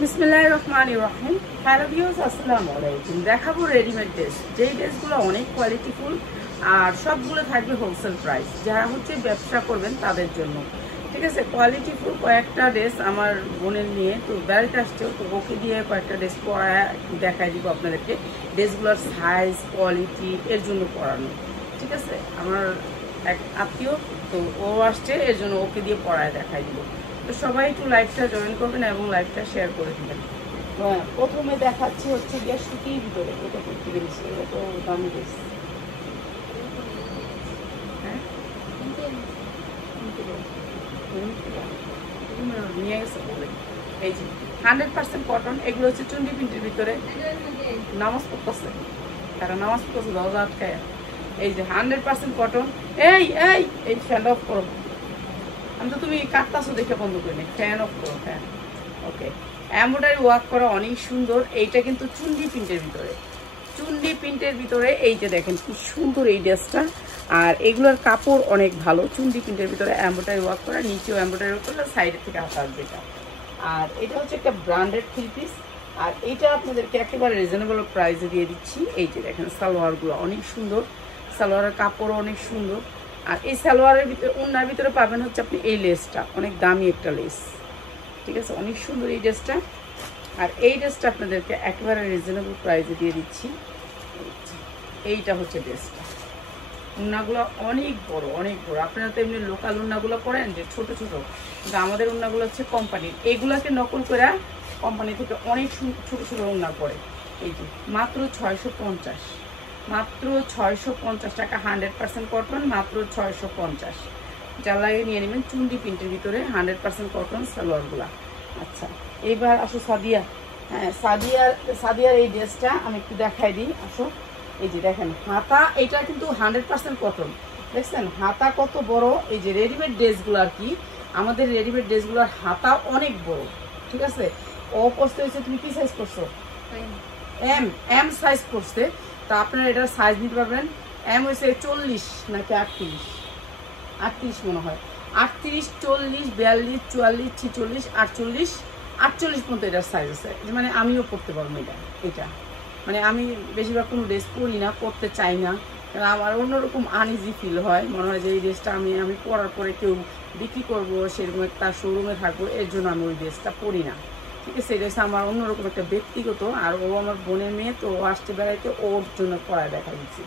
বিসমিল্লাহির রহমানির রহিম। Hello viewers, আসসালামু আলাইকুম। দেখাবো রেডিমেড ড্রেস, যেই ড্রেসগুলো অনেক কোয়ালিটিফুল আর সবগুলো থাকবে হোলসেল প্রাইস। যারা হচ্ছে ব্যবসা করবেন তাদের জন্য, ঠিক আছে। কোয়ালিটিফুল কয়েকটা ড্রেস আমার বোনের নিয়ে তো বেড়াতে আসছে, তো ওকে দিয়ে কয়েকটা ড্রেস পরা দেখাই দিব আপনাদেরকে। ড্রেসগুলোর সাইজ কোয়ালিটি এর জন্য পরানো, ঠিক আছে। আমার এক আত্মীয়, তো ও আসছে, এর জন্য ওকে দিয়ে পড়ায় দেখাই দিব। তো সবাই একটু লাইভটা জয়েন করবেন এবং লাইভটা শেয়ার করে দিবেন। প্রথমে দেখাচ্ছি হচ্ছে গিয়ে সুতির ভিতরে, এটা করতে গেছি, এটা তো দামি গেছি। হ্যাঁ, নিয়ে গেছে বলে। এই যে 100% কটন, এগুলো হচ্ছে চুন্ডি প্রিন্টের ভিতরে। নামাজ পড়তেছে, তারা নামাজ পড়তেছে দরজা আটকায়। এই যে 100% কটন। এই এই এই ফ্যান অফ করো, আমি তো তুমি কাটতাছো দেখে বন্ধ করি না। ফ্যান অফ করো, ফ্যান। ওকে, এমব্রয়ডারি ওয়ার্ক করা অনেক সুন্দর। এইটা কিন্তু চুন্ডি প্রিন্টের ভিতরে, চুন্ডি প্রিন্টের ভিতরে। এই যে দেখেন কি সুন্দর এই ড্রেসটা। আর এগুলোর কাপড় অনেক ভালো, চুন্ডি প্রিন্টের ভিতরে এমব্রয়ডারি ওয়ার্ক করা, নিচেও এমব্রয়ডারি ওয়ার্ক করা, সাইডের থেকে হাতা আসবে এটা। আর এটা হচ্ছে একটা ব্র্যান্ডেড থ্রি পিস। আর এইটা আপনাদেরকে একেবারে রিজনেবল প্রাইসে দিয়ে দিচ্ছি। এই যে দেখেন সালোয়ারগুলো অনেক সুন্দর, সালোয়ারের কাপড়ও অনেক সুন্দর। আর এই সালোয়ারের ভিতরে, ওনার ভিতরে পাবেন হচ্ছে আপনি এই লেসটা, অনেক দামি একটা লেস, ঠিক আছে। অনেক সুন্দর এই ড্রেসটা। আর এই ড্রেসটা আপনাদেরকে একেবারে রিজনেবল প্রাইসে দিয়ে দিচ্ছি। এইটা হচ্ছে ড্রেসটা। উন্নাগুলো অনেক বড়, অনেক বড়। আপনারা তো এমনি লোকাল উন্নাগুলো করেন যে ছোট ছোট, কিন্তু আমাদের উন্নাগুলো হচ্ছে কোম্পানির। এইগুলোকে নকল করে কোম্পানি থেকে অনেক ছোট ছোট উন্না করে। এই যে মাত্র 650, মাত্র 650 টাকা। 100% কটন, মাত্র 650। যা লাগে নিয়ে নেবেন। চুন্ডি প্রিন্টের ভিতরে 100% কটন সালোয়ারগুলা। আচ্ছা, এইবার আসো সাদিয়া। হ্যাঁ, সাদিয়ার এই ড্রেসটা আমি একটু দেখাই দিই, আসো। এই যে দেখেন হাতা, এটা কিন্তু 100% কটন। দেখছেন হাতা কত বড়। এই যে রেডিমেড ড্রেসগুলো আর কি, আমাদের রেডিমেড ড্রেসগুলোর হাতা অনেক বড়, ঠিক আছে। ও করতে হয়েছে, তুমি কি সাইজ করছো? এম এম সাইজ করছে। তা আপনারা এটার সাইজ নিতে পারবেন। এম হয়েছে 40 নাকি 38, 38 মনে হয়। 38, 40, 42, 44, 46, 48, 48 পর্যন্ত এটার সাইজ আছে। মানে আমিও পড়তে পারবো এটা। এটা মানে আমি বেশিরভাগ কোনো ড্রেস পরি না, পরতে চাই না, কারণ আমার অন্যরকম আনইজি ফিল হয়। মনে হয় যে এই ড্রেসটা আমি পরার পরে কেউ বিক্রি করবো, সেরকম একটা শোরুমে থাকবো, এর জন্য আমি ওই ড্রেসটা পরি না, ঠিক আছে। এই ড্রেসটা আমার অন্যরকম একটা ব্যক্তিগত। আর ও আমার বোনের মেয়ে, তো ও আসতে বেড়াইতে, ওর জন্য পরায় দেখা দিচ্ছি।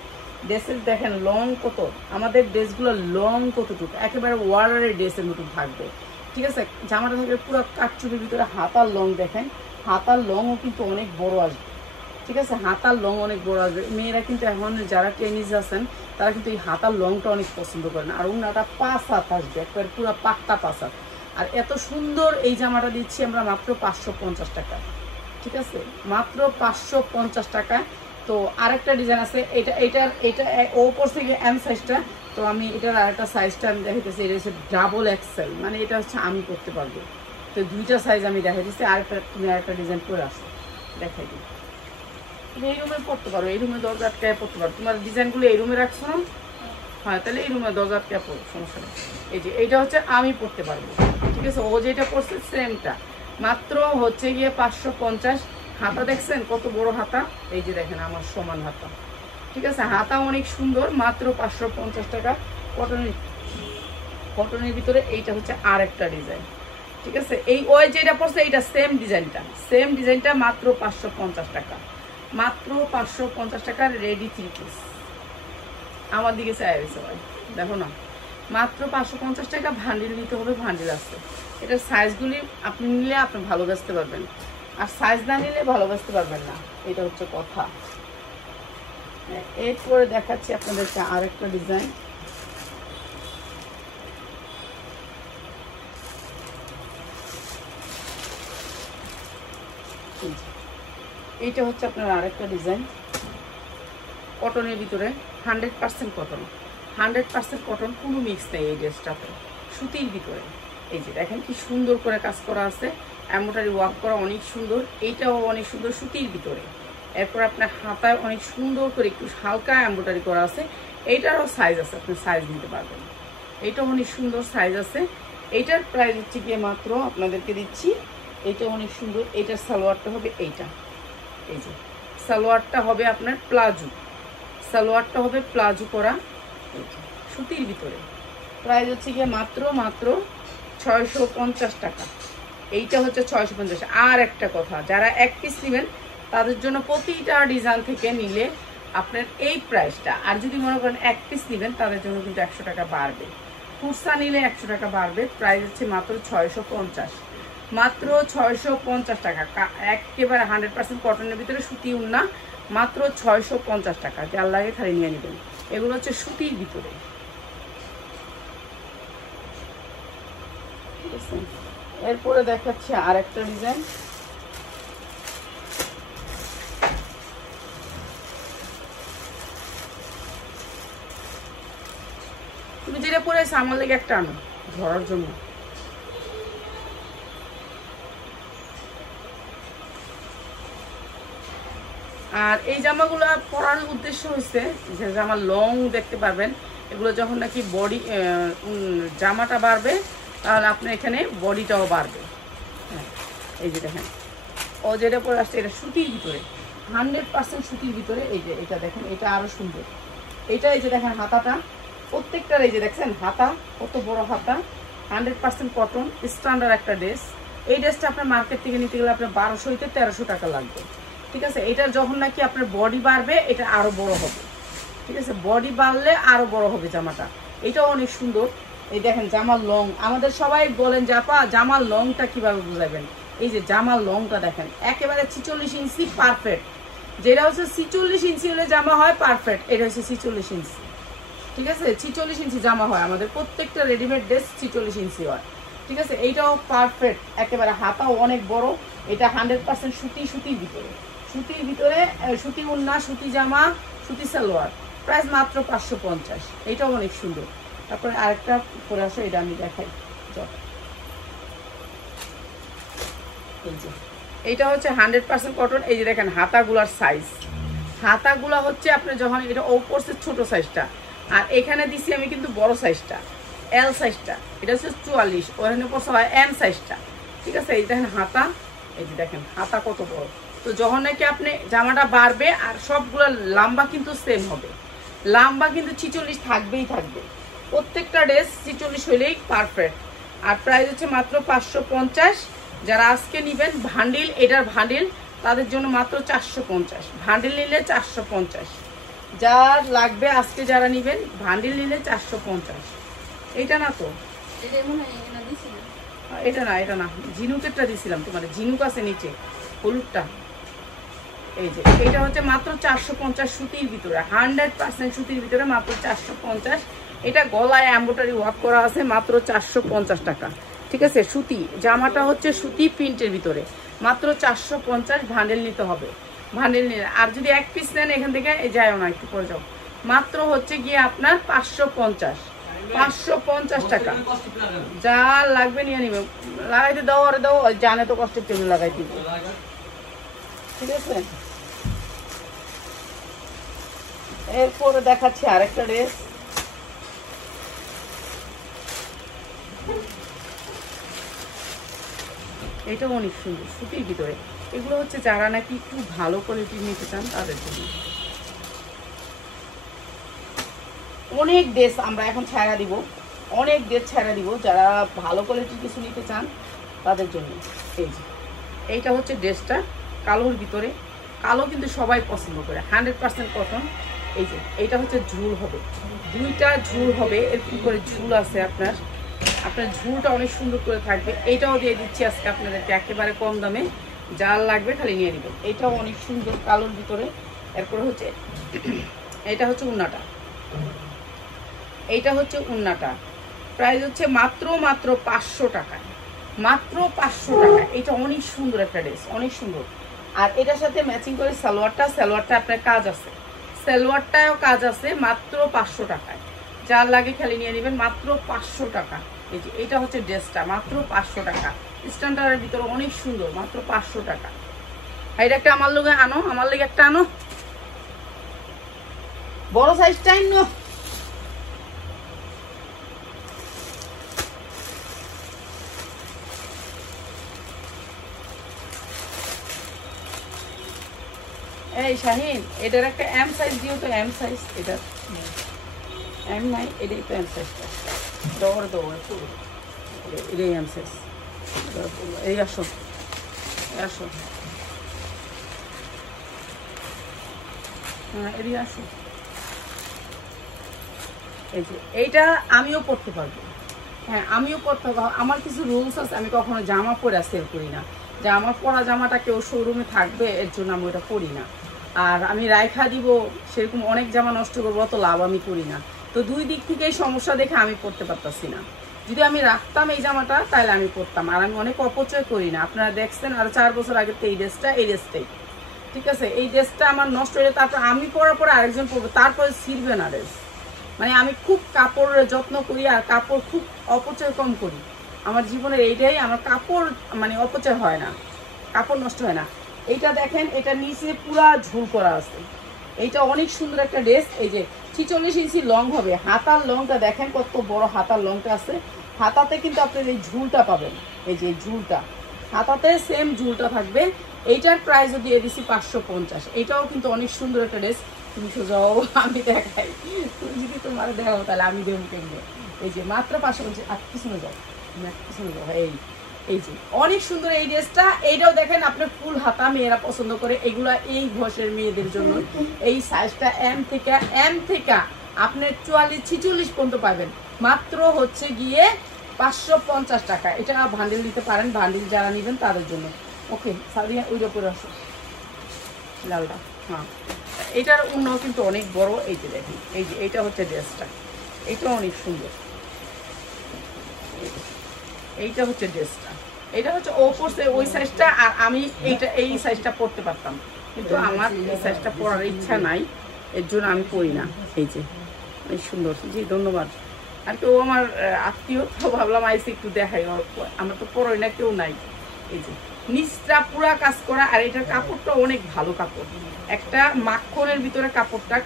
ড্রেসের দেখেন লং কত, আমাদের ড্রেসগুলো লং কতটুকু, একেবারে ওয়ার্ডারের ড্রেসের মতন থাকবে, ঠিক আছে। জামাটা থাকবে পুরো কাটচুপির ভিতরে। হাতার লং দেখেন, হাতার লংও কিন্তু অনেক বড় আসবে, ঠিক আছে। হাতার লং অনেক বড় আসবে। মেয়েরা কিন্তু এখন যারা টেনিস আছেন, তারা কিন্তু এই হাতার লংটা অনেক পছন্দ করেন। আর ওনাটা 5 হাত আসবে, একবারে পুরো পাক্কা 5 হাত। আর এত সুন্দর এই জামাটা দিচ্ছি আমরা মাত্র 550 টাকা, ঠিক আছে, মাত্র 550 টাকা। তো আরেকটা ডিজাইন আছে, এটা ওপর থেকে এম সাইজটা। তো আমি এটার আরেকটা সাইজটা আমি দেখাইতেছি। এটা হচ্ছে ডাবল এক্সেল, মানে এটা হচ্ছে আমি করতে পারবো। তো দুইটা সাইজ আমি দেখাইতেছি। তুমি আরেকটা ডিজাইন করে আসো, দেখাই দিই। তুমি এই রুমে পড়তে পারো, এই রুমে দরজা আটকায় পড়তে পারো। তোমার ডিজাইনগুলো এই রুমে রাখছো না? হ্যাঁ, তাহলে এই রুমে দরজা আটকায় পড়ো, সমস্যা নেই। এই যে এইটা হচ্ছে আমি পড়তে পারবো, ঠিক আছে। ও যেটা পড়ছে সেমটা, মাত্র হচ্ছে গিয়ে 550। হাতা দেখছেন কত বড় হাতা? এই যে দেখেন আমার সমান হাতা, ঠিক আছে। হাতা অনেক সুন্দর, মাত্র 550 টাকা। কটনের ভিতরে এইটা হচ্ছে আর একটা ডিজাইন, ঠিক আছে। এই ওই যেটা পড়ছে এইটা সেম ডিজাইনটা মাত্র 550 টাকা, মাত্র 550 টাকার রেডি থ্রি পিস। আমার দিকে চাই সবাই, দেখো না, মাত্র 550 টাকা। ভান্ডিল নিতে হবে, ভান্ডিল আসছে। এটার সাইজগুলি আপনি নিলে আপনি ভালোবাসতে পারবেন, আর সাইজ না নিলে ভালোবাসতে পারবেন না, এটা হচ্ছে কথা। এরপরে দেখাচ্ছি আপনাদেরকে আরেকটা ডিজাইন। এইটা হচ্ছে আপনার আরেকটা ডিজাইন কটনের ভিতরে। 100% কটন, 100% কটন, কোনো মিক্স নেই এই ড্রেসটাতে, সুতির ভিতরে। এই যে দেখেন কি সুন্দর করে কাজ করা আছে, এমব্রয়ডারি ওয়ার্ক করা অনেক সুন্দর। এইটাও অনেক সুন্দর সুতির ভিতরে। এরপর আপনার হাতায় অনেক সুন্দর করে একটু হালকা এমব্রয়ডারি করা আছে। এইটারও সাইজ আছে, আপনি সাইজ নিতে পারবেন। এইটাও অনেক সুন্দর সাইজ আছে। এইটার প্রাইস হচ্ছে গিয়ে মাত্র আপনাদেরকে দিচ্ছি এটা অনেক সুন্দর। এটার সালোয়ারটা হবে এইটা, এই যে সালোয়ারটা হবে আপনার প্লাজো, সালোয়ারটা হবে প্লাজো করা সুতির ভিতরে। প্রাইস হচ্ছে গিয়ে মাত্র 650 টাকা। এইটা হচ্ছে 650। আর একটা কথা, যারা এক পিস নেবেন তাদের জন্য প্রতিটা ডিজাইন থেকে নিলে আপনার এই প্রাইসটা, আর যদি মনে করেন এক পিস নেবেন তাদের জন্য কিন্তু 100 টাকা বাড়বে। খুচরা নিলে 100 টাকা বাড়বে। প্রাইস হচ্ছে মাত্র 650, মাত্র 650 টাকা। একেবারে 100% কটনের ভিতরে সুতি উন্না, মাত্র 650 টাকা। যার লাগে খালি নিয়ে নেবেন। এগুলো হচ্ছে সুতির ভিতরে, ঠিক আছে। এরপরে দেখাচ্ছি আর একটা ডিজাইন। তুমি যেটা পরে আছে আমার লেগে একটা আনো ধরার জন্য। আর এই জামাগুলো পরার উদ্দেশ্য হচ্ছে যে জামা লং দেখতে পারবেন। এগুলো যখন নাকি বডি জামাটা বাড়বে তাহলে আপনার এখানে বডিটাও বাড়বে। হ্যাঁ, এই যে দেখেন ও যেটা পরে আসছে এটা সুতির ভিতরে, 100% সুতির ভিতরে। এই যে এটা দেখেন, এটা আরো সুন্দর। এটা এই যে দেখেন হাতাটা, প্রত্যেকটার এই যে দেখছেন হাতা কত বড় হাতা, 100% কটন স্ট্যান্ডার্ড একটা ড্রেস। এই ড্রেসটা আপনার মার্কেট থেকে নিতে গেলে আপনার 1200 হইতে 1300 টাকা লাগবে, ঠিক আছে। এটা যখন নাকি আপনার বডি বাড়বে এটা আরো বড় হবে, ঠিক আছে। বডি বাড়লে আরো বড় হবে জামাটা। এটাও অনেক সুন্দর। এই দেখেন জামার লং, আমাদের সবাই বলেন যে আপা জামার লংটা কিভাবে বুঝাবেন। এই যে জামার লংটা দেখেন একেবারে 46 ইঞ্চি পারফেক্ট। যেটা হচ্ছে 46 ইঞ্চি হলে জামা হয় পারফেক্ট, এটা হচ্ছে 46 ইঞ্চি, ঠিক আছে। 46 ইঞ্চি জামা হয় আমাদের প্রত্যেকটা রেডিমেড ড্রেস 46 ইঞ্চি হয়, ঠিক আছে। এইটাও পারফেক্ট একেবারে, হাতাও অনেক বড়। এটা 100% সুতি, সুতির ভিতরে, সুতির ভিতরে সুতি উন্না, সুতি জামা, সুতি সালোয়ার। প্রাইস মাত্র 550। এইটাও অনেক সুন্দর। তারপরে আরেকটা পরে আসো, এটা আমি দেখাই। এইটা হচ্ছে 100% কটন। এই যে দেখেন হাতাগুলার সাইজ, হাতাগুলা হচ্ছে আপনার যখন এটা ও পড়ছে ছোট সাইজটা, আর এখানে দিছি আমি কিন্তু বড় সাইজটা, এল সাইজটা। এটা হচ্ছে 44, ওখানে পড়ছে হয় এম সাইজটা, ঠিক আছে। এই দেখেন হাতা, এই যে দেখেন হাতা কত বড়। তো যখন নাকি আপনি জামাটা বাড়বে আর সবগুলো লম্বা কিন্তু সেম হবে, লম্বা কিন্তু 46 থাকবেই থাকবে। প্রত্যেকটা ড্রেস 46 হইলেই পারফেক্ট। আর প্রাইস হচ্ছে মাত্র 550। যারা আজকে নেবেন ভান্ডিল, এটার ভান্ডিল তাদের জন্য মাত্র 450। ভান্ডিল নিলে 450। যার লাগবে আজকে যারা নেবেন ভান্ডিল নিলে 450। এইটা না তো, এটা না, এটা না, ঝিনুকেরটা দিছিলাম তোমার, ঝিনুক আছে নিচে হলুদটা। এই যে এটা হচ্ছে মাত্র 450 সুতির ভিতরে, 100% সুতির ভিতরে মাত্র 450। এটা গলায় এমব্রয়ডারি ওয়ার্ক করা আছে, মাত্র 450 টাকা, ঠিক আছে। সুতি জামাটা হচ্ছে সুতি প্রিন্টের ভিতরে, মাত্র 450। ভান্ডেল নিতে হবে, ভান্ডেল নিলে। আর যদি এক পিস নেন এখান থেকে যায়ও না, একটু পরে যাও, মাত্র হচ্ছে গিয়ে আপনার 550 টাকা। যা লাগবে নিয়ে নিবে, লাগাইতে দাও, আরে দাও, জানে তো কষ্টের জন্য লাগাই দিব, ঠিক আছে। এরপরে দেখাচ্ছি আরেকটা ড্রেস। এটা অনেক সুন্দর সুতির ভিতরে। এগুলো হচ্ছে যারা নাকি একটু ভালো কোয়ালিটির নিতে চান তাদের জন্য। অনেক ড্রেস আমরা এখন ছাড়া দিব, অনেক ড্রেস ছাড়া দিব যারা ভালো কোয়ালিটির কিছু নিতে চান তাদের জন্য। এই যে এইটা হচ্ছে ড্রেসটা কালোর ভিতরে, কালো কিন্তু সবাই পছন্দ করে, 100% কটন। এই যে এইটা হচ্ছে ঝুল হবে, দুইটা ঝুল হবে, এরকম করে ঝুল আছে আপনার, আপনার ঝুলটা অনেক সুন্দর করে থাকবে। এইটাও দিয়ে দিচ্ছি আজকে আপনাদেরকে একেবারে কম দামে, যার লাগবে খালি নিয়ে নেবেন। এটাও অনেক সুন্দর কালোর ভিতরে। এরপরে হচ্ছে এটা হচ্ছে উন্নাটা, এইটা হচ্ছে উন্নাটা। প্রাইস হচ্ছে মাত্র 500 টাকা, মাত্র 500 টাকা। এটা অনেক সুন্দর একটা ড্রেস, অনেক সুন্দর। আর এটার সাথে ম্যাচিং করে সালোয়ারটা, সালোয়ারটা আপনার কাজ আছে, সালোয়ারটাও কাজ আছে, মাত্র 500 টাকায়। যার লাগে খালি নিয়ে নেবেন, মাত্র 500 টাকা। এই যে এটা হচ্ছে ড্রেসটা, মাত্র 500 টাকা। স্ট্যান্ডার্ডের ভিতরে অনেক সুন্দর, মাত্র 500 টাকা। এটা একটা আমার লোকে আনো, আমার লেগে একটা আনো, বড় সাইজটাই নো। এই শাহিন, এটার একটা এম সাইজ দিও তো, এম সাইজ। এটা এম নাই, এটাই তো এম সাইজটা। দৌড় দৌড় পুরো এটাই এম সাইজ। এই আসো আসো, হ্যাঁ এদিকে আসো। এই যে এইটা আমিও পড়তে পারবো, হ্যাঁ আমিও পড়তে পারবো। আমার কিছু রুলস আছে, আমি কখনো জামা পরে সেল করি না, যে আমার পরা জামাটা কেউ শোরুমে থাকবে এর জন্য আমি ওটা পরি না। আর আমি রাইখা দিব সেরকম অনেক জামা নষ্ট করবো, অত লাভ আমি করি না। তো দুই দিক থেকেই সমস্যা দেখে আমি পড়তে পারতাছি না। যদি আমি রাখতাম এই জামাটা তাহলে আমি পরতাম। আর আমি অনেক অপচয় করি না, আপনারা দেখছেন আর 4 বছর আগে তো এই ড্রেসটাই ঠিক আছে। এই ড্রেসটা আমার নষ্ট হলে তারপর আমি পরার পরে আরেকজন পরবো, তারপরে ছিঁড়বে না ড্রেস। মানে আমি খুব কাপড়ের যত্ন করি আর কাপড় খুব অপচয় কম করি। আমার জীবনের এইটাই, আমার কাপড় মানে অপচয় হয় না, কাপড় নষ্ট হয় না। এইটা দেখেন, এটা নিচে পুরা ঝুল করা আছে। এইটা অনেক সুন্দর একটা ড্রেস। এই যে 46 ইঞ্চি লং হবে। হাতার লংটা দেখেন কত বড় হাতার লংটা আছে। হাতাতে কিন্তু আপনার এই ঝুলটা পাবেন, এই যে ঝুলটা হাতাতে সেম ঝুলটা থাকবে। এইটার প্রাইসও দিয়ে দিছি 550। এটাও কিন্তু অনেক সুন্দর একটা ড্রেস। তুমি সোজাও আমি দেখাই, তুমি যদি তোমার দেখাও তাহলে আমি দেবো কিনবো। এই যে মাত্র 550। আর পিছনে যাও, পিছনে যাও। এই যে অনেক সুন্দর এই ড্রেসটা। এইটাও দেখেন আপনার ফুল হাতা, মেয়েরা পছন্দ করে এগুলা। এই বয়সের মেয়েদের জন্য এই সাইজটা এম থেকে আপনার 44-46 পর্যন্ত পাবেন। মাত্র হচ্ছে গিয়ে 550 টাকা। এটা ভান্ডিল দিতে পারেন, ভান্ডিল যারা নেবেন তাদের জন্য। ওকে সাদিয়া, ওই উপরে আসো লালটা। হ্যাঁ, এটার অন্য কিন্তু অনেক বড়। এই যে দেখেন, এই যে এইটা হচ্ছে ড্রেসটা, এইটা অনেক সুন্দর। এইটা হচ্ছে ড্রেসটা, এটা হচ্ছে ও পরছে ওই সাইজটা। আর আমি এই সাইজটা পরতে পারতাম, কিন্তু আমার এই সাইজটা পরার ইচ্ছা নাই, এর জন্য আমি পরি না। এই যে অনেক সুন্দর। জি ধন্যবাদ। আর কেউ আমার আত্মীয়, তো ভাবলাম আইসি একটু দেখাই। আমরা তো পরই না, কেউ নাই। এই যে নিচটা পুরা কাজ করা। আর এটার কাপড়টা অনেক ভালো কাপড়, একটা মাখনের ভিতরে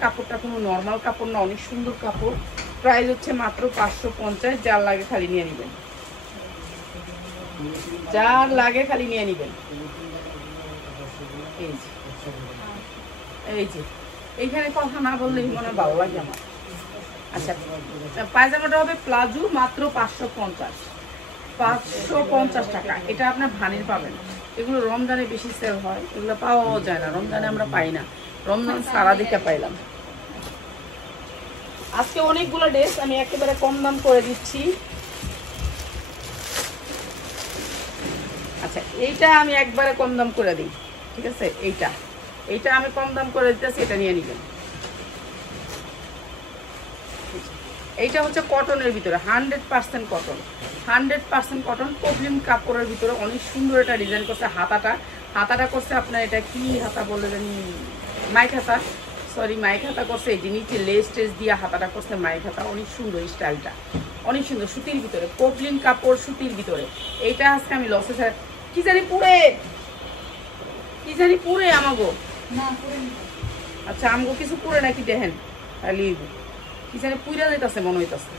কাপড়টা কোনো নর্মাল কাপড় না, অনেক সুন্দর কাপড়। প্রাইস হচ্ছে মাত্র 550। যার লাগে খালি নিয়ে নিবেন, যার লাগে খালি নিয়ে নিবেন। এই যে এইখানে কথা না বললেই মনে ভালো লাগে আমার। আচ্ছা, পায়জামাটা হবে প্লাজো, মাত্র 550 টাকা। এটা আপনার ভানির পাবেন। এগুলো রমজানে বেশি সেল হয়, এগুলো পাওয়াও যায় না, রমজানে আমরা পাই না, রমজান সারা দিকে পাইলাম। আজকে অনেকগুলো ড্রেস আমি একেবারে কম দাম করে দিচ্ছি। আচ্ছা, এইটা আমি একবারে কম দাম করে দিই, ঠিক আছে। এইটা আমি কম দাম করে দিতেছি, এটা নিয়ে নিবেন। এইটা হচ্ছে কটনের ভিতরে, 100% কটন, 100% কটন, প্রবলেম কাপড়ের ভিতরে। অনেক সুন্দর একটা ডিজাইন করছে। হাতাটা করছে আপনার, এটা কি হাতা বলে জানি, মাইক হাতা, সরি মাইক হাতা করছে। এই যে নিচে লেস টেস দিয়ে হাতাটা করছে মাইক হাতা। অনেক সুন্দর স্টাইলটা, অনেক সুন্দর। সুতির ভিতরে, প্রবলেম কাপড়, সুতির ভিতরে। এইটা আজকে আমি লসে ছাড়া কি জানি পুরে আমাগো না। আচ্ছা, আমগো কিছু পুরে নাকি দেখেন, কি জানি পুইরা যাইতেছে মনে হইতেছে।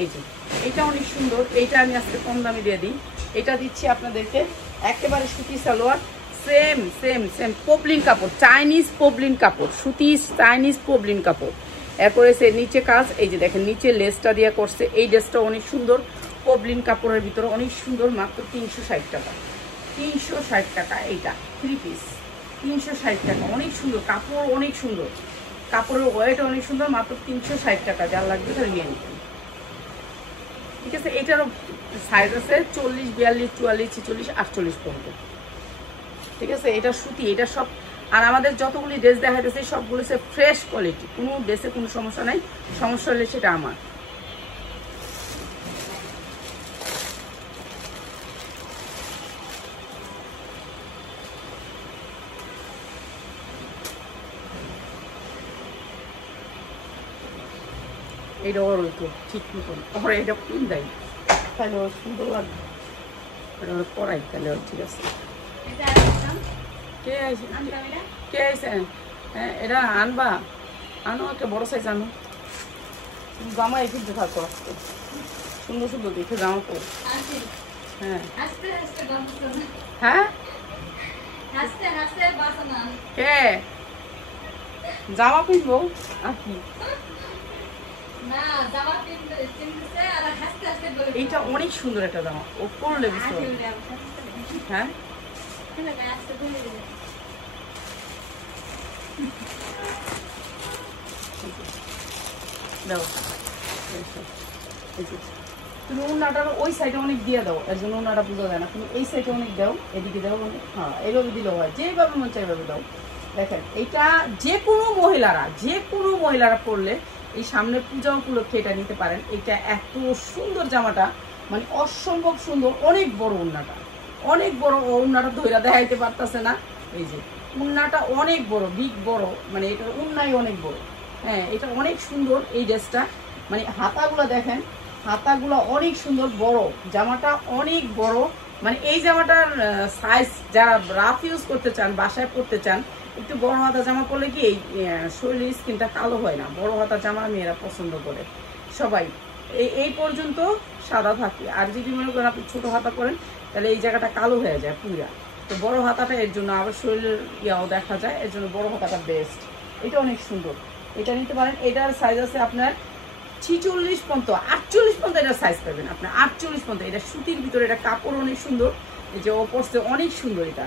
এই যে এইটা অনেক সুন্দর। এইটা আমি আজকে কম দামে দিয়ে দিই। এটা দিচ্ছি আপনাদেরকে একেবারে সুতি সালোয়ার, সেম পবলিন কাপড়, চাইনিজ পবলিন কাপড়, সুতি চাইনিজ পবলিন কাপড়। এরপরে সে নিচে কাজ, এই যে দেখেন নিচে লেসটা দিয়ে করছে। এই ড্রেসটা অনেক সুন্দর, পবলিন কাপড়ের ভিতরে অনেক সুন্দর। মাত্র 360 টাকা, 360 টাকা। এইটা 3 পিস, 360 টাকা। অনেক সুন্দর কাপড়, অনেক সুন্দর কাপড়ের ওয়েট, অনেক সুন্দর। মাত্র 360 টাকা। যার লাগবে তাহলে নিয়ে নিবেন, ঠিক আছে। এইটারও সাইজ আছে 40, 42, 44, 46, 48 পর্যন্ত, ঠিক আছে। এটা সুতি, এটা সব। আর আমাদের যতগুলি ড্রেস দেখা যাচ্ছে সবগুলো হচ্ছে ফ্রেশ কোয়ালিটি, কোনো ড্রেসে কোনো সমস্যা নাই। সমস্যা হলে সেটা আমার। এটা ওর তো ঠিক মতন ওর এটা পিন দেয়, তাহলে ওর সুন্দর লাগবে। এটা ওর পরাই, তাহলে ওর ঠিক আছে। কে আছে? হ্যাঁ, এটা আনবা, আনো একটা বড় সাইজ আনো। জামা এই কিনতে থাকো, সুন্দর সুন্দর দেখে জামা পর। হ্যাঁ হ্যাঁ, কে জামা পিনবো আর কি এইটা অনেক সুন্দর একটা জামা ও পরলে বুঝতে পারবে হ্যাঁ দাও তুমি উন্নাটার ওই সাইডে অনেক দিয়ে দাও এর জন্য উন্নাটা বোঝা যায় না তুমি এই সাইডে অনেক দাও এদিকে দাও অনেক হ্যাঁ এইভাবে দিলেও হয় যেভাবে মন চাই এইভাবে দাও দেখেন এটা যে কোনো মহিলারা পরলে এই সামনে পূজা উপলক্ষে এটা নিতে পারেন এটা এত সুন্দর জামাটা মানে অসম্ভব সুন্দর অনেক বড় উন্নাটা অনেক বড় উন্নাটা ধইরা দেখাইতে পারতেছে না এই যে উন্নাটা অনেক বড় বিগ বড় মানে এটা উন্নাই অনেক বড় হ্যাঁ এটা অনেক সুন্দর এই ড্রেসটা মানে হাতাগুলো দেখেন হাতাগুলো অনেক সুন্দর বড় জামাটা অনেক বড় মানে এই জামাটার সাইজ যারা রাফ ইউজ করতে চান বাসায় পরতে চান একটু বড় হাতা জামা পরলে কি এই শরীরের স্কিনটা কালো হয় না বড় হাতা জামা মেয়েরা পছন্দ করে সবাই এই পর্যন্ত সাদা থাকে আর যদি মনে করেন আপনি ছোট হাতা পরেন তাহলে এই জায়গাটা কালো হয়ে যায় পুরা তো বড় হাতাটা এর জন্য আবার শরীরের ইয়াও দেখা যায় এর জন্য বড় হাতাটা বেস্ট এটা অনেক সুন্দর এটা নিতে পারেন এটার সাইজ আছে আপনার 46 পর্যন্ত 48 পর্যন্ত এটা সাইজ পাবেন আপনার 48 পর্যন্ত এটা সুতির ভিতরে এটা কাপড় অনেক সুন্দর এই যে ও পরছে অনেক সুন্দর এটা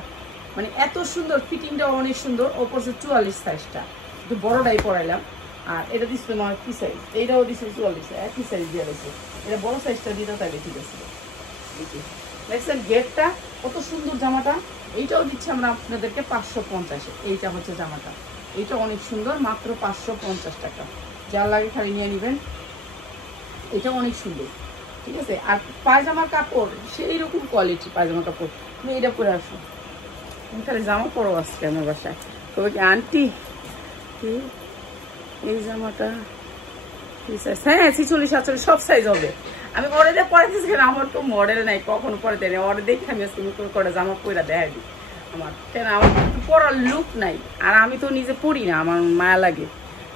মানে এত সুন্দর ফিটিংটাও অনেক সুন্দর ও পরছে 44 সাইজটা একটু বড়টাই পরাইলাম আর এটা দিচ্ছে আমার কি সাইজ এইটাও দিচ্ছে 44 একই সাইজ দিয়ে রয়েছে এটা বড় সাইজটা দিতে তাহলে ঠিক আছে দেখছেন গেটটা কত সুন্দর জামাটা এইটাও দিচ্ছি আমরা আপনাদেরকে 550 এইটা হচ্ছে জামাটা এইটা অনেক সুন্দর মাত্র 550 টাকা যা লাগে খালি নিয়ে নেবেন এটা অনেক সুন্দর ঠিক আছে আর পায়জামার কাপড় সেই রকম কোয়ালিটি পায়জামার কাপড় তুমি এটা পরে আসো তুমি খালি জামা পরো আজকে আমার বাসায় তবে কি আন্টি এই জামাটা হ্যাঁ 46-47 সব সাইজ হবে আমি অর্ডারে পরে আমার তো মডেল নাই কখনো পরে দেয় অর্ডার দেখে আমি আজকে করে জামা পরে দেখা দিই আমার কেন আমার পরার লুক নাই আর আমি তো নিজে পরি না আমার মায়া লাগে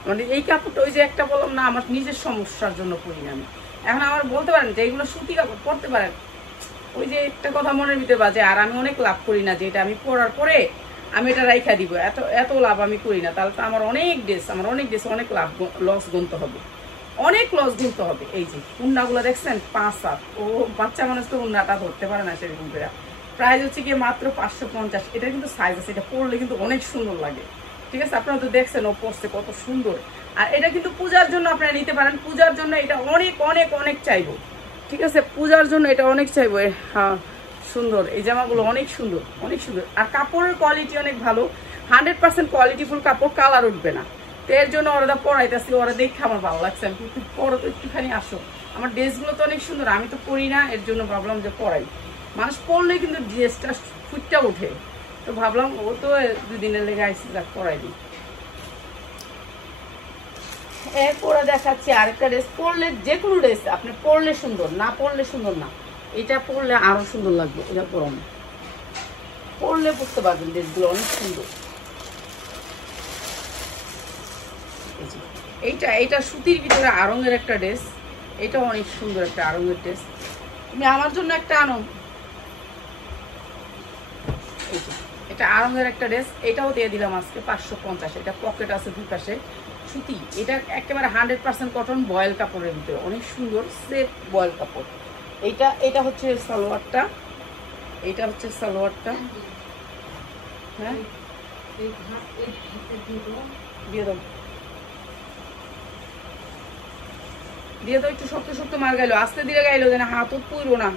মানে এই কাপড়টা ওই যে একটা বললাম না আমার নিজের সমস্যার জন্য পরি না আমি এখন আমার বলতে পারেন যে এইগুলো সুতি কাপড় পরতে পারেন ওই যে একটা কথা মনের ভিতরে বাজে আর আমি অনেক লাভ করি না যে এটা আমি পরার পরে আমি এটা রাইখা দিব এত লাভ আমি করি না তাহলে তো আমার অনেক ড্রেস অনেক লাভ লস গুনতে হবে অনেক লস গুনতে হবে এই যে উন্নাগুলো দেখছেন 5-7 ও বাচ্চা মানুষ তো উন্নাটা ধরতে পারে না সেরকম করে প্রাইস হচ্ছে কি মাত্র 550 এটা কিন্তু সাইজ আছে এটা পরলে কিন্তু অনেক সুন্দর লাগে ঠিক আছে আপনারা তো দেখছেন ও পরছে কত সুন্দর আর এটা কিন্তু পূজার জন্য আপনারা নিতে পারেন পূজার জন্য এটা অনেক অনেক অনেক চাইবো ঠিক আছে পূজার জন্য এটা অনেক চাইবো হ্যাঁ সুন্দর এই জামাগুলো অনেক সুন্দর আর কাপড়ের কোয়ালিটি অনেক ভালো 100% কোয়ালিটিফুল কাপড় কালার উঠবে না তো এর জন্য ওরা পরাইতেছি ওরা দেখে আমার ভালো লাগছে আমি কিন্তু পরো তো একটুখানি আসো আমার ড্রেসগুলো তো অনেক সুন্দর আমি তো পরি না এর জন্য ভাবলাম যে পরাই মানুষ পরলে কিন্তু ড্রেসটা ফুটটা ওঠে তো ভাবলাম ও তো 2 দিনের লেগে আইসি যাক পরাই দিই এরপরে দেখাচ্ছি আরেকটা ড্রেস পরলে যে কোনো ড্রেস আপনি পরলে সুন্দর না পরলে সুন্দর না এটা পরলে আরো সুন্দর লাগবে এটা পরুন পরলে বুঝতে পারবেন ড্রেসগুলো অনেক সুন্দর এইটা সুতির ভিতরে আরঙের একটা ড্রেস এটা অনেক সুন্দর একটা আরঙের ড্রেস তুমি আমার জন্য একটা আনো এটা আরঙের একটা ড্রেস এটাও দিয়ে দিলাম আজকে 550 এটা পকেট আছে দুই পাশে সুতি এটা একেবারে 100% কটন বয়েল কাপড়ের ভিতরে অনেক সুন্দর সেফ বয়েল কাপড় এটা হচ্ছে সালোয়ারটা হ্যাঁ দিয়ে দাও একটু শক্ত মার গাইলো আস্তে দিলে গাইলো যেন হাতও পুরো না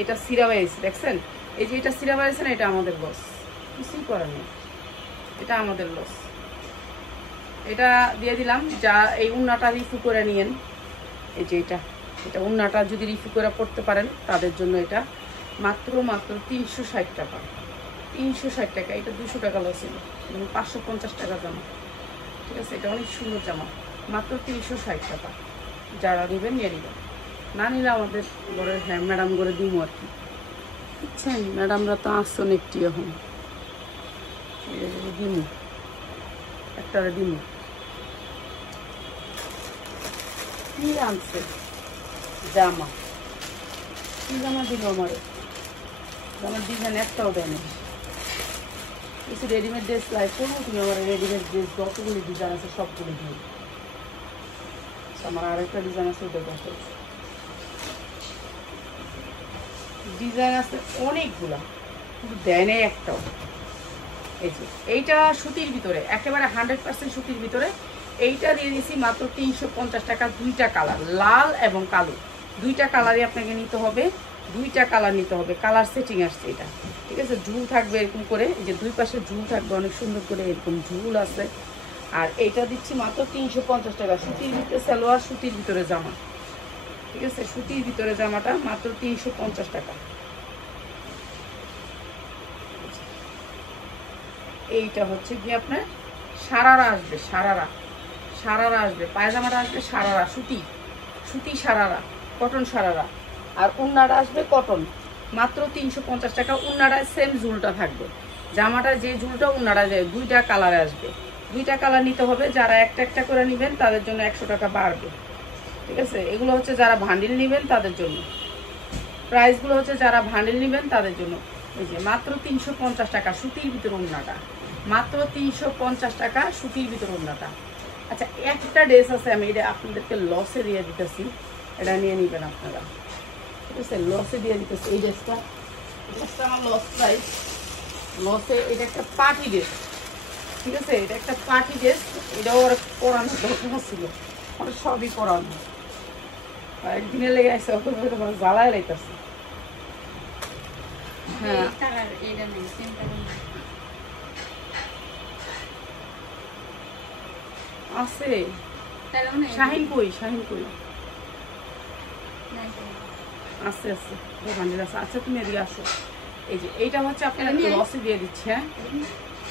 এটা সিরা বাইছে দেখছেন এই যে এটা সিরা বাইছে না এটা আমাদের লস কিছুই করার নেই এটা আমাদের লস এটা দিয়ে দিলাম যা এই উন্নাটা রিফু করে নিয়েন এই যে এটা উন্নাটা যদি রিফু করে পড়তে পারেন তাদের জন্য এটা মাত্র 360 টাকা 360 টাকা এটা 200 টাকা লস ছিল 550 টাকা জামা ঠিক আছে এটা অনেক সুন্দর জামা মাত্র 360 টাকা যারা নেবেন নিয়ে নেবেন না নিলে আমাদের ঘরের হ্যাঁ ম্যাডাম করে দিব আর কি বুঝছেন ম্যাডামরা তো আসছেন একটি এখন দিমু একটা দিমু কি আনছে জামা কি জামা দিল আমার আমার ডিজাইন একটাও দেয় না। কিছু রেডিমেড ড্রেস লাইক করবো, তুমি আমার রেডিমেড ড্রেস যতগুলি ডিজাইন আছে সবগুলি দিও। আমার আরেকটা ডিজাইন আছে, ওটা দেখো। ডিজাইন আছে অনেকগুলা, কিন্তু দেয় নেই একটাও। এই যে এইটা সুতির ভিতরে, একেবারে 100% সুতির ভিতরে। এইটা দিয়ে দিয়েছি মাত্র 350 টাকা। দুইটা কালার, লাল এবং কালো, দুইটা কালারই আপনাকে নিতে হবে। দুইটা কালার নিতে হবে, কালার সেটিং আসছে এটা, ঠিক আছে। ঝুল থাকবে এরকম করে, এই যে দুই পাশে ঝুল থাকবে অনেক সুন্দর করে, এরকম ঝুল আছে। আর এইটা দিচ্ছি মাত্র 350 টাকা। সুতির ভিতরে সালোয়ার, সুতির ভিতরে জামা, ঠিক আছে। সুতির ভিতরে জামাটা মাত্র 350 টাকা। এইটা হচ্ছে কি আপনার সারারা আসবে, সারারা আসবে, পায়জামাটা আসবে সারারা, সুতি সারারা, কটন সারারা। আর উন্নাটা আসবে কটন, মাত্র 350 টাকা। উন্নাটায় সেম ঝুলটা থাকবে, জামাটার যে ঝুলটা উন্নাটা যায়। দুইটা কালারে আসবে, দুইটা কালার নিতে হবে। যারা একটা একটা করে নেবেন তাদের জন্য 100 টাকা বাড়বে, ঠিক আছে। এগুলো হচ্ছে যারা ভান্ডিল নেবেন তাদের জন্য, প্রাইসগুলো হচ্ছে যারা ভান্ডিল নেবেন তাদের জন্য। এই যে মাত্র 350 টাকা সুতির ভিতরে উন্নাটা, মাত্র 350 টাকা সুতির ভিতরে উন্নাটা। আচ্ছা, একটা ড্রেস আছে, আমি এটা আপনাদেরকে লসে দিয়ে দিতেছি, এটা নিয়ে নেবেন আপনারা, ঠিক আছে। লসে দিয়ে দিতেছি এই ড্রেসটা, আমার লস প্রাইস, লসে। এটা একটা পার্টি ড্রেস, ঠিক আছে। এটা একটা পার্টি ড্রেস, এটাও ওর পরানোর দরকার ছিল, ওরা সবই পরানো। একদিনে লেগে আসছে, তোমার জ্বালায় লাইতেছে। হ্যাঁ, আছে। শাহিন কই, শাহিন কই? আছে, আছে, বান্ডিল আছে। আচ্ছা, তুমি এদিকে আসো। এই যে এইটা হচ্ছে আপনার লসে দিয়ে দিচ্ছি। হ্যাঁ,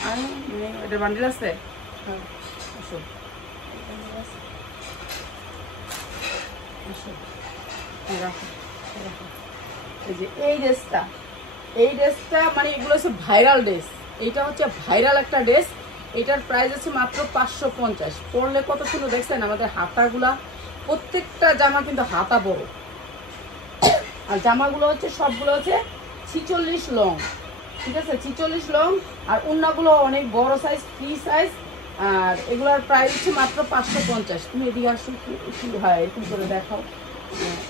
আর এটা বান্ডিল আছে। হ্যাঁ, আসো, আসো, রাখো, রাখো। এই যে এই ড্রেসটা, মানে এগুলো হচ্ছে ভাইরাল ড্রেস। এইটা হচ্ছে ভাইরাল একটা ড্রেস। এটার প্রাইস আছে মাত্র 550। পরলে কত সুন্দর দেখছেন আমাদের হাতাগুলা, প্রত্যেকটা জামা কিন্তু হাতা বড়। আর জামাগুলো হচ্ছে সবগুলো হচ্ছে 46 লং, ঠিক আছে, 46 লং। আর উন্নাগুলো অনেক বড় সাইজ, ফ্রি সাইজ। আর এগুলোর প্রাইস হচ্ছে মাত্র 550। তুমি এদিকে আসো, একটু হয় এরকম করে দেখাও।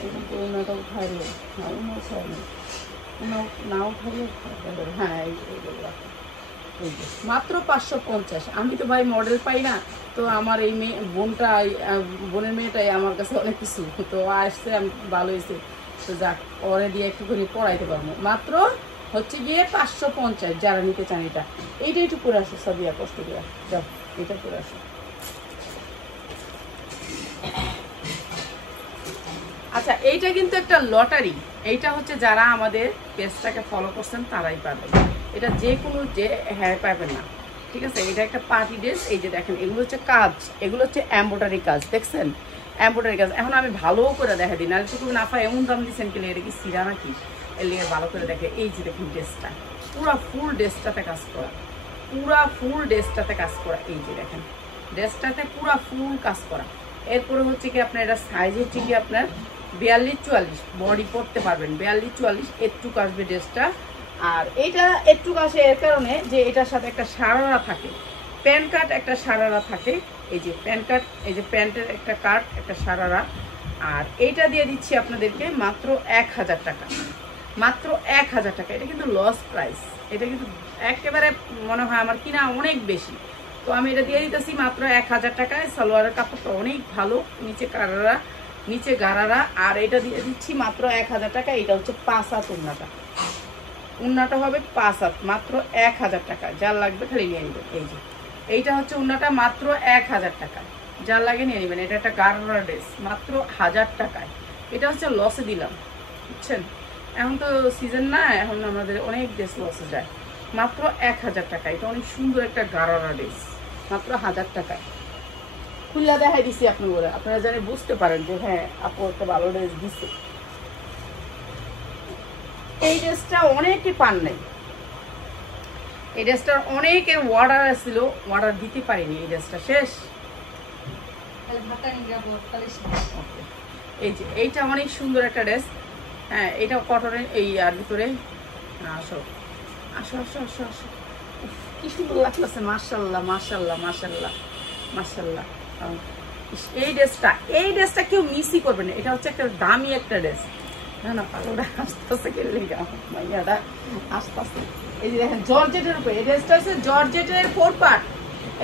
এরকম করে উন্নাটা উঠাইলে, হ্যাঁ উন্না উঠাই না উঠাইলে, হ্যাঁ এইগুলো রাখো। মাত্র 550। আমি তো ভাই মডেল পাই না, তো আমার এই বোনের মেয়েটাই আমার কাছে অনেক কিছু, তো আসছে, আমি ভালো হয়েছে। তো যাক, ওরে দিয়ে একটু করে পড়াইতে পারবো। মাত্র হচ্ছে গিয়ে 550 যারা নিতে চান। এইটা একটু করে আসো, সাবিয়া, কষ্ট করে যাও, এটা করে আসো। আচ্ছা, এইটা কিন্তু একটা লটারি। এইটা হচ্ছে যারা আমাদের পেজটাকে ফলো করছেন তারাই পাবেন, এটা যে কোনো হ্যাঁ পাবেন না, ঠিক আছে। এটা একটা পার্টি ড্রেস। এই যে দেখেন, এগুলো হচ্ছে কাজ, এগুলো হচ্ছে এমব্রয়ডারি কাজ, দেখছেন এমব্রয়ডারি কাজ। এখন আমি ভালো করে দেখা দিই, নাহলে তো না পাই এমন দাম দিচ্ছেন কেলে, এটা কি সিরা নাকি? এর লিগে ভালো করে দেখে। এই যে দেখুন ড্রেসটা, পুরা ফুল ড্রেসটাতে কাজ করা, পুরা ফুল ড্রেসটাতে কাজ করা। এই যে দেখেন ড্রেসটাতে পুরা ফুল কাজ করা। এরপরে হচ্ছে কি আপনার এটা সাইজ হচ্ছে কি আপনার 42-44, বডি পরতে পারবেন 42-44, এটুক আসবে ড্রেসটা। আর এটা একটু আসে এর কারণে যে এটার সাথে একটা সারারা থাকে, প্যান্ট কাট একটা সারারা থাকে। এই যে প্যান্ট কাট, এই যে প্যান্টের একটা কাট, একটা সারারা। আর এইটা দিয়ে দিচ্ছি আপনাদেরকে মাত্র 1000 টাকা, মাত্র 1000 টাকা। এটা কিন্তু লস প্রাইস, এটা কিন্তু একেবারে মনে হয় আমার কিনা অনেক বেশি, তো আমি এটা দিয়ে দিতেছি মাত্র 1000 টাকায়। সালোয়ারের কাপড়টা অনেক ভালো, নিচে কারারা, নিচে গারারা। আর এটা দিয়ে দিচ্ছি মাত্র 1000 টাকা। এটা হচ্ছে 5 হাত উন্নাটা, উন্নাটা হবে 5 হাত, মাত্র 1000 টাকা। যার লাগবে খালি নিয়ে নেবেন। এই যে এইটা হচ্ছে উন্নাটা, মাত্র 1000 টাকা। যার লাগে নিয়ে নেবেন। এটা একটা গারারা ড্রেস, মাত্র 1000 টাকায়। এটা হচ্ছে লসে দিলাম, বুঝছেন। এখন তো সিজন না, এখন আমাদের অনেক ড্রেস লসে যায়। মাত্র 1000 টাকা। এটা অনেক সুন্দর একটা গারারা ড্রেস, মাত্র 1000 টাকায়। খুল্লা দেখাই দিছি আপনারা জানি বুঝতে পারেন যে হ্যাঁ আপু একটা ভালো ড্রেস দিচ্ছে। এই ড্রেসটা অনেকে পান নাই, এই ড্রেসটার অনেকের অর্ডার আসছিল, অর্ডার দিতে পারিনি, এই ড্রেসটা শেষ। এই যে এইটা অনেক সুন্দর একটা ড্রেস, হ্যাঁ এটা কটনের এই আর ভিতরে আসো আসো আসো আসো আসো, কি সুন্দর লাগতেছে, মাশাল্লাহ মাশাল্লাহ মাশাল্লাহ মাশাল্লাহ। এই ড্রেসটা কেউ মিসই করবে না, এটা হচ্ছে একটা দামি একটা ড্রেস। না না পাগলটা আসতেছে মাইয়াটা আসতেছে। এই যে দেখেন জর্জেটের উপরে এই ড্রেসটা হচ্ছে জর্জেটের 4 পার্ট,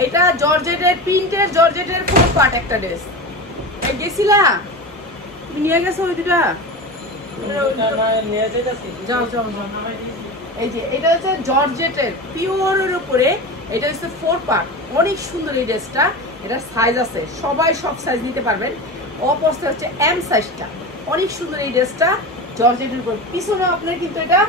এটা জর্জেটের প্রিন্টের জর্জেটের 4 পার্ট একটা ড্রেস। এই গেছিলা তুমি নিয়ে গেছো ওই দুটা? যাও যাও যাও। এই যে এটা হচ্ছে জর্জেটের পিওরের উপরে, এটা হচ্ছে 4 পার্ট, অনেক সুন্দর এই ড্রেসটা। এটা সাইজ আছে, সবাই সব সাইজ নিতে পারবেন। অপরটা হচ্ছে এম সাইজটা, অনেক সুন্দর এই ড্রেসটা জর্জেটের উপর। পিছনে আপনার কিন্তু এটা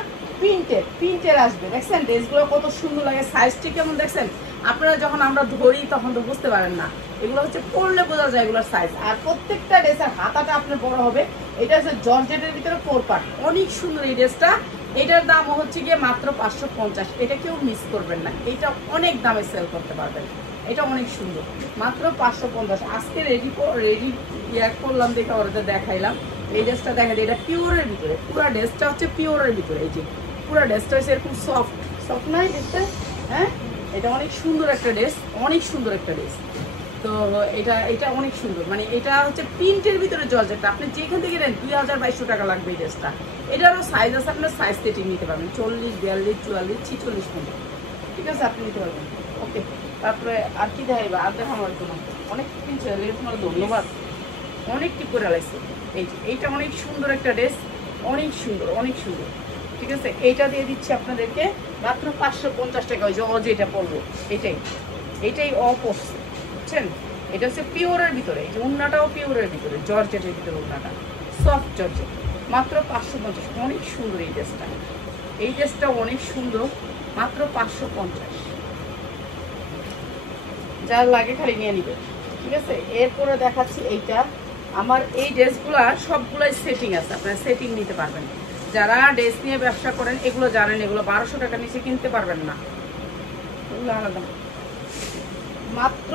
প্রিন্টের আসবে, দেখছেন ড্রেসগুলো কত সুন্দর লাগে, সাইজটি কেমন দেখছেন আপনারা। যখন আমরা ধরি তখন তো বুঝতে পারেন না, এগুলো হচ্ছে পরলে বোঝা যায় এগুলোর সাইজ। আর প্রত্যেকটা ড্রেসের হাতাটা আপনার বড় হবে। এটা হচ্ছে জর্জেটের ভিতরে 4 পার্ট, অনেক সুন্দর এই ড্রেসটা। এটার দাম হচ্ছে গিয়ে মাত্র 550, এটা কেউ মিস করবেন না, এটা অনেক দামে সেল করতে পারবেন, এটা অনেক সুন্দর, মাত্র 550। আজকে রেডি করলাম দেখে ওরা দেখাইলাম। এই ড্রেসটা দেখা যায়, এটা পিওরের ভিতরে, পুরো ড্রেসটা হচ্ছে পিওরের ভিতরে। এই যে পুরো ড্রেসটা হচ্ছে এরকম সফট নয় ড্রেসটা, হ্যাঁ এটা অনেক সুন্দর একটা ড্রেস, অনেক সুন্দর একটা ড্রেস। তো এটা অনেক সুন্দর, মানে এটা হচ্ছে প্রিন্টের ভিতরে জর্জেটটা, আপনি যেখান থেকে নেন 2200 টাকা লাগবে এই ড্রেসটা। এটারও সাইজ আছে, আপনার সাইজ সেটিং নিতে পারবেন 40, 42, 44, 46 পর্যন্ত, ঠিক আছে আপনি নিতে পারবেন। ওকে, তারপরে আর কি দেখাইবা? আর দেখা আমার জন্য অনেক কিনছে, তোমার ধন্যবাদ, অনেক কি করে লাগছে। এইটা অনেক সুন্দর একটা ড্রেস, অনেক সুন্দর অনেক সুন্দর, ঠিক আছে। এইটা দিয়ে দিচ্ছি আপনাদেরকে মাত্র 550 টাকা। ওই যে যেটা পড়বো এইটাই পড়ছে, বুঝছেন। এটা হচ্ছে পিওরের ভিতরে, এই যে উন্নাটাও পিওরের ভিতরে, জর্জেটের ভিতরে উন্নাটা, সফট জর্জেট, মাত্র 550। অনেক সুন্দর এই ড্রেসটা অনেক সুন্দর, মাত্র 550। যার লাগে খালি নিয়ে নিবে, ঠিক আছে। এরপরে দেখাচ্ছি এইটা, আমার এই ড্রেসগুলা সবগুলাই সেটিং আছে, আপনারা সেটিং নিতে পারবেন। যারা ড্রেস নিয়ে ব্যবসা করেন এগুলো জানেন, এগুলো 1200 টাকা নিচে কিনতে পারবেন না, এগুলো আলাদা। মাত্র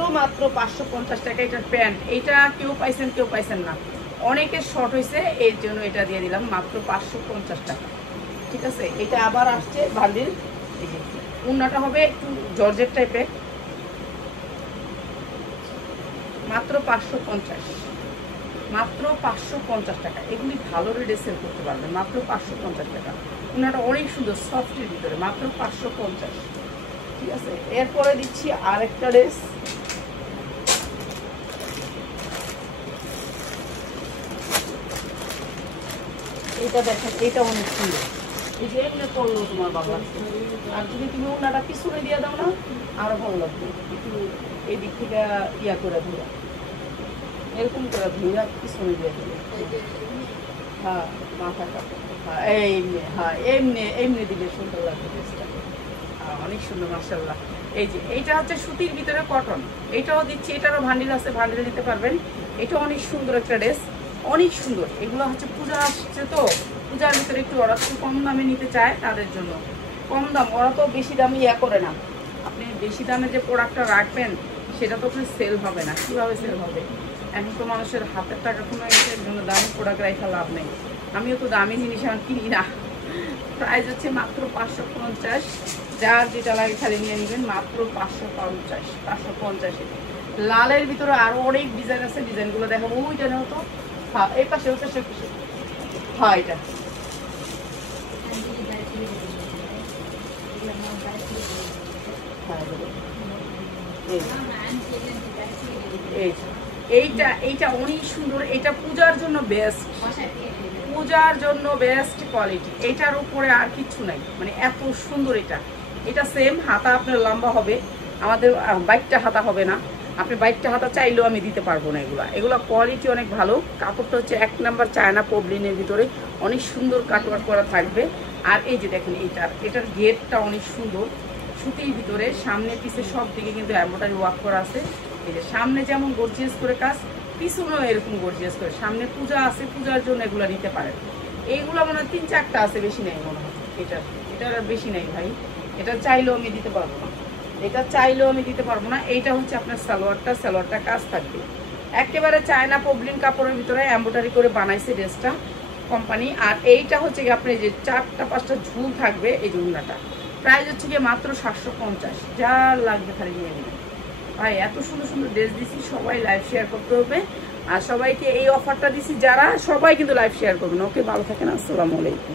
550 টাকা এটার প্যান্ট। এইটা কেউ পাইছেন না, অনেকের শর্ট হয়েছে, এর জন্য এটা দিয়ে দিলাম মাত্র 550 টাকা, ঠিক আছে। এটা আবার আসছে বান্ডিল। এই যে উন্নাটা হবে একটু জর্জেট টাইপের, মাত্র 550, মাত্র 550 টাকা। এগুলি ভালো রেটে সেল করতে পারবেন, মাত্র 550 টাকা। উনাটা অনেক সুন্দর সফটের ভিতরে, মাত্র 550, ঠিক আছে। এরপরে দিচ্ছি আরেকটা ড্রেস, এটা দেখেন, এটা অনেক সুন্দর। এই যে এমনি করলো তোমার বাবা, আর যদি তুমি ওনাটা পিছনে দিয়ে দাও না আরো ভালো লাগবে, একটু এই দিক থেকে ইয়া করে ধরা, এরকম করে ধুইয়া পিছনে দিয়ে দিলে, হ্যাঁ মাথাটা, হ্যাঁ এমনি দিলে সুন্দর লাগবে ড্রেসটা, অনেক সুন্দর মাশাআল্লাহ। এই যে এইটা হচ্ছে সুতির ভিতরে কটন, এটাও দিচ্ছি, এটারও ভান্ডিল আছে, ভান্ডিলে দিতে পারবেন। এটা অনেক সুন্দর একটা ড্রেস, অনেক সুন্দর। এগুলো হচ্ছে পূজা আসছে, তো পূজার ভিতরে একটু ওরা একটু কম দামে নিতে চায়, তাদের জন্য কম দাম। ওরা তো বেশি দামে ইয়া করে না, আপনি বেশি দামে যে প্রোডাক্টটা রাখবেন সেটা তো সেল হবে না, কীভাবে সেল হবে? এখন তো মানুষের হাতের টাকা কোনো এর জন্য দামি প্রোডাক্ট রাখা লাভ নেই। আমিও তো দামি জিনিস এখন কিনি না। প্রাইস হচ্ছে মাত্র 550, যার যেটা লাগে খালি নিয়ে নেবেন, মাত্র 550। লালের ভিতরে আরো অনেক ডিজাইন আছে, ডিজাইনগুলো দেখাবো। ওইটা নেও তো, হ্যাঁ এই পাশে হচ্ছে সে পাশে, হ্যাঁ এটা এইটা অনেক সুন্দর, এটা পূজার জন্য বেস্ট, পূজার জন্য বেস্ট কোয়ালিটি। এটার উপরে আর কিছু নাই, মানে এত সুন্দর। এটা সেম হাতা আপনার লম্বা হবে, আমাদের বাইকটা হাতা হবে না। আপনি বাইকটা হাতা চাইলেও আমি দিতে পারবো না। এগুলো কোয়ালিটি অনেক ভালো। কাপড়টা হচ্ছে 1 নাম্বার চায়না পবলিনের ভিতরে, অনেক সুন্দর কাটওয়ার্ক করা থাকবে। আর এই যে দেখেন এটার গেটটা অনেক সুন্দর, সুতির ভিতরে, সামনে পিছে সব দিকে কিন্তু এমব্রয়ডারি ওয়ার্ক করা আছে। এই যে সামনে যেমন গর্জিয়াস করে কাজ, পিছনেও এরকম গর্জিয়াস করে। সামনে পূজা আছে, পূজার জন্য এগুলো নিতে পারেন। এইগুলো মনে হয় 3-4টা আছে, বেশি নেই মনে হয়। এটার আর বেশি নেই ভাই, এটা চাইলেও আমি দিতে পারবো না, এইটা হচ্ছে আপনার সালোয়ারটা কাজ থাকবে। একেবারে চায়না পবলিন কাপড়ের ভিতরে এমব্রয়ডারি করে বানাইছে ড্রেসটা, কোম্পানি। আর এইটা হচ্ছে কি আপনি যে 4-5টা ঝুল থাকবে এই যে উন্নাটা, প্রাইস হচ্ছে গিয়ে মাত্র 750। যার লাগবে খালি নিয়ে নেবেন ভাই। এত সুন্দর সুন্দর ড্রেস দিছি, সবাই লাইভ শেয়ার করতে হবে। আর সবাইকে এই অফারটা দিছি যারা, সবাই কিন্তু লাইভ শেয়ার করবেন। ওকে, ভালো থাকেন, আসসালামু আলাইকুম।